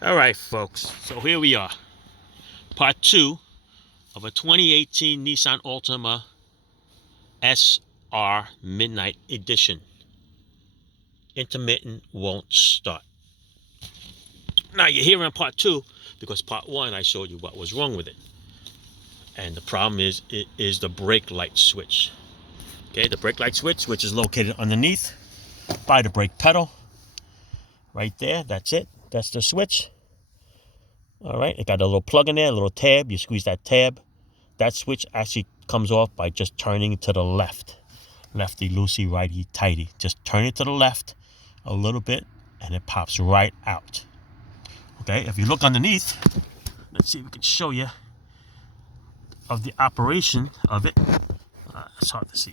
All right, folks. So here we are. Part 2 of a 2018 Nissan Altima SR Midnight Edition. Intermittent won't start. Now you're here in part 2 because part 1 I showed you what was wrong with it. And the problem is it is the brake light switch. Okay, the brake light switch, which is located underneath by the brake pedal. Right there, that's it. That's the switch. All right, it got a little plug in there, a little tab. You squeeze that tab. That switch actually comes off by just turning to the left. Lefty loosey, righty tighty. Just turn it to the left a little bit and it pops right out. Okay, if you look underneath, let's see if we can show you of the operation of it. It's hard to see.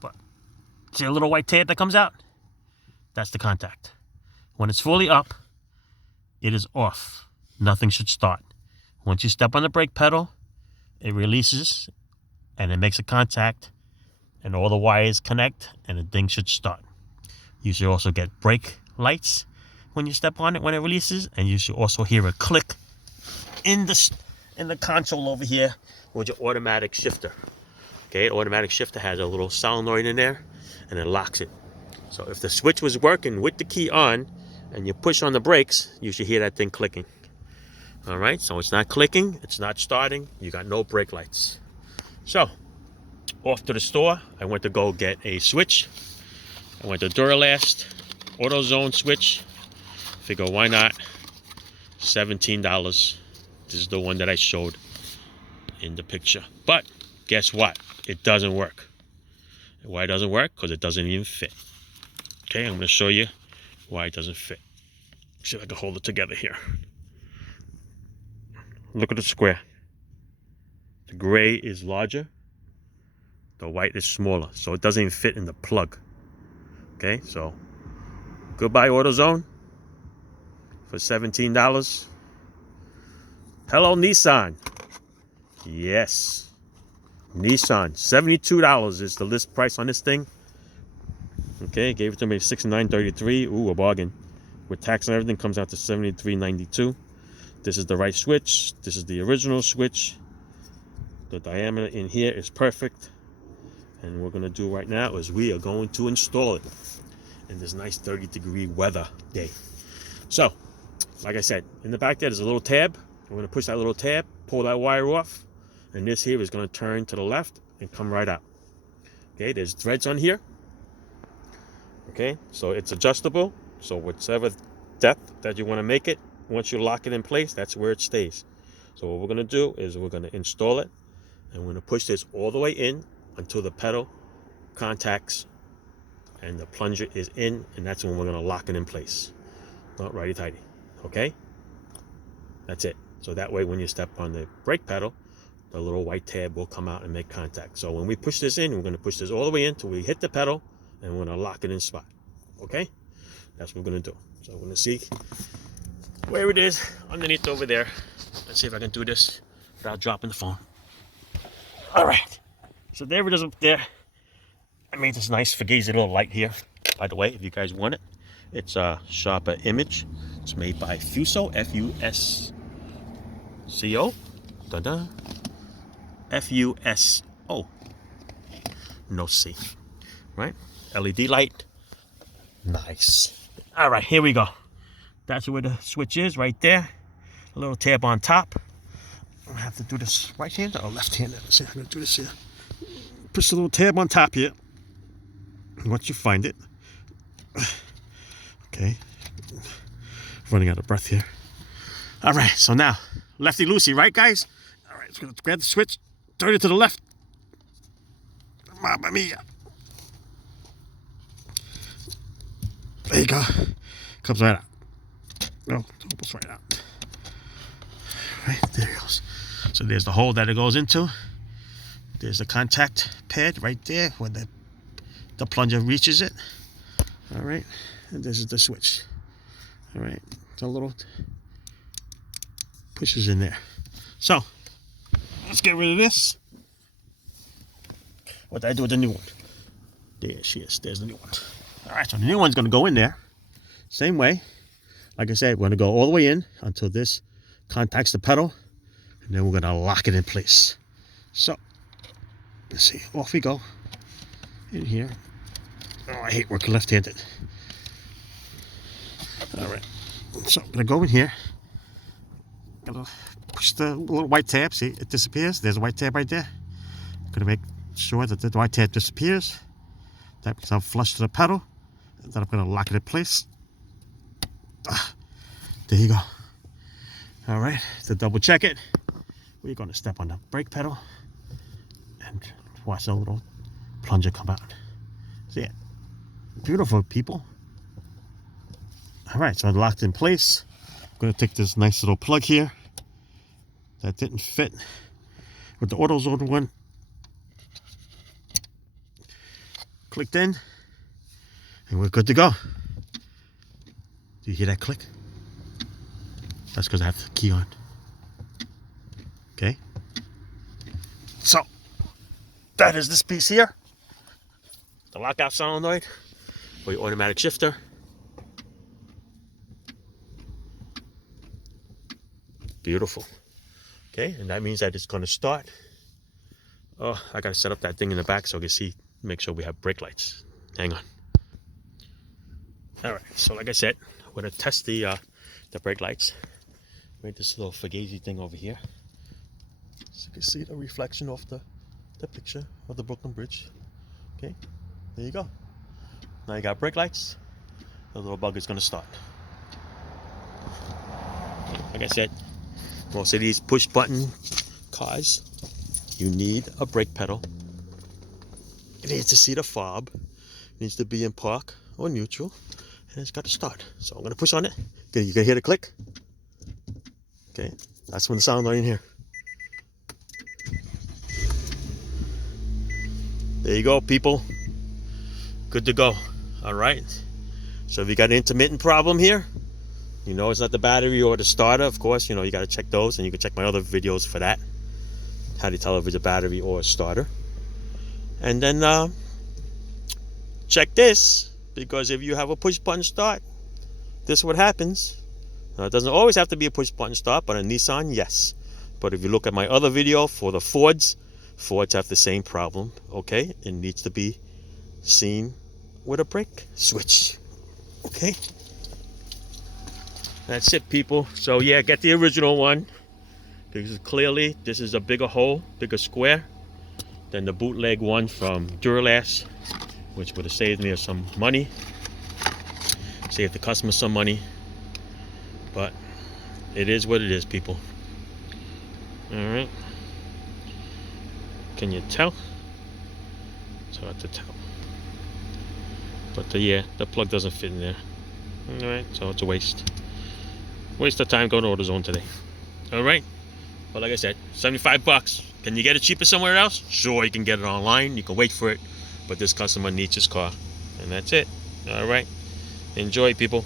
But see a little white tab that comes out? That's the contact. When it's fully up, it is off. Nothing should start. Once you step on the brake pedal, it releases and it makes a contact and all the wires connect and the thing should start. You should also get brake lights when you step on it when it releases, and you should also hear a click in the console over here with your automatic shifter. Okay, automatic shifter has a little solenoid in there and it locks it. So if the switch was working with the key on and you push on the brakes, you should hear that thing clicking. All right, so it's not clicking, it's not starting, you got no brake lights. So, off to the store, I went to go get a switch. I went to Duralast, Autozone switch. Figure, why not? $17. This is the one that I showed in the picture. But, guess what? It doesn't work. Why it doesn't work? Because it doesn't even fit. Okay, I'm going to show you why it doesn't fit. See if I can hold it together here. Look at the square. The gray is larger. The white is smaller. So it doesn't even fit in the plug. Okay, so goodbye AutoZone for $17. Hello Nissan. Yes. Nissan. $72 is the list price on this thing. Okay, gave it to me $69.33. Ooh, a bargain. With tax and everything comes out to $73.92. This is the right switch. This is the original switch. The diameter in here is perfect. And what we're going to do right now is we are going to install it in this nice 30-degree weather day. So, like I said, in the back there's a little tab. I'm going to push that little tab, pull that wire off, and this here is going to turn to the left and come right out. Okay, there's threads on here. Okay, so it's adjustable. So whatever depth that you want to make it, once you lock it in place, that's where it stays. So what we're going to do is we're going to install it, and we're going to push this all the way in until the pedal contacts and the plunger is in, and that's when we're going to lock it in place. Not righty tighty. Okay, that's it. So that way when you step on the brake pedal, the little white tab will come out and make contact. So when we push this in, we're going to push this all the way in until we hit the pedal, and we're going to lock it in spot. Okay, that's what we're going to do. So we're going to see where it is underneath over there. Let's see if I can do this without dropping the phone. All right, so there it is up there. I made this nice Fugazi little light here. By the way, if you guys want it, it's a sharper image. It's made by Fuso, F-U-S-C-O. Da-da. F-U-S-O. No C. Right? LED light. Nice. All right, here we go. That's where the switch is, right there. A little tab on top. I have to do this right hand or left hand. Let's see, I'm going to do this here. Push the little tab on top here. Once you find it. Okay. Running out of breath here. All right, so now, lefty loosey, right, guys? All right, so grab the switch, turn it to the left. Mamma mia. There you go. Comes right out. No, almost right out. Right, there it goes. So there's the hole that it goes into. There's the contact pad right there where the plunger reaches it. All right, and this is the switch. All right, the little pushes in there. So let's get rid of this. What did I do with the new one? There she is. There's the new one. All right, so the new one's going to go in there. Same way. Like I said, we're gonna go all the way in until this contacts the pedal, and then we're gonna lock it in place. So let's see, off we go in here. Oh, I hate working left-handed. All right, so I'm gonna go in here. Gonna push the little white tab. See, it disappears. There's a white tab right there. Gonna make sure that the white tab disappears. That means I'm flush to the pedal. And then I'm gonna lock it in place. There you go. All right, to double check it, we're gonna step on the brake pedal and watch the little plunger come out. See it? Beautiful, people. All right, so I locked in place. I'm gonna take this nice little plug here that didn't fit with the Autozone one. Clicked in, and we're good to go. Do you hear that click? That's because I have the key on. Okay. So, that is this piece here. The lockout solenoid for your automatic shifter. Beautiful. Okay, and that means that it's going to start. Oh, I got to set up that thing in the back so I can see, make sure we have brake lights. Hang on. All right, so like I said, we're going to test the brake lights. Made this little fugazi thing over here. So you can see the reflection of the picture of the Brooklyn Bridge. Okay, there you go. Now you got brake lights. The little bug is going to start. Like I said, most of these push button cars, you need a brake pedal. It needs to see the fob. It needs to be in park or neutral. And it's got to start. So I'm going to push on it. Okay, you can hear the click. Okay, that's when the sound line in here. There you go, people. Good to go. All right. So if you got an intermittent problem here, you know it's not the battery or the starter. Of course, you know you got to check those, and you can check my other videos for that. How to tell if it's a battery or a starter. And then check this, because if you have a push button start, this is what happens. Now, it doesn't always have to be a push button start, but a Nissan, yes. But if you look at my other video for the Fords have the same problem, okay? It needs to be seen with a brake switch, okay? That's it, people. So yeah, get the original one, because clearly this is a bigger hole, bigger square than the bootleg one from Duralast, which would have saved me some money, saved the customer some money. But it is what it is, people. All right. Can you tell? It's hard to tell. But yeah, the plug doesn't fit in there. All right, so it's a waste. Waste of time going to AutoZone today. All right. But like I said, 75 bucks. Can you get it cheaper somewhere else? Sure, you can get it online. You can wait for it. But this customer needs his car. And that's it. All right. Enjoy, people.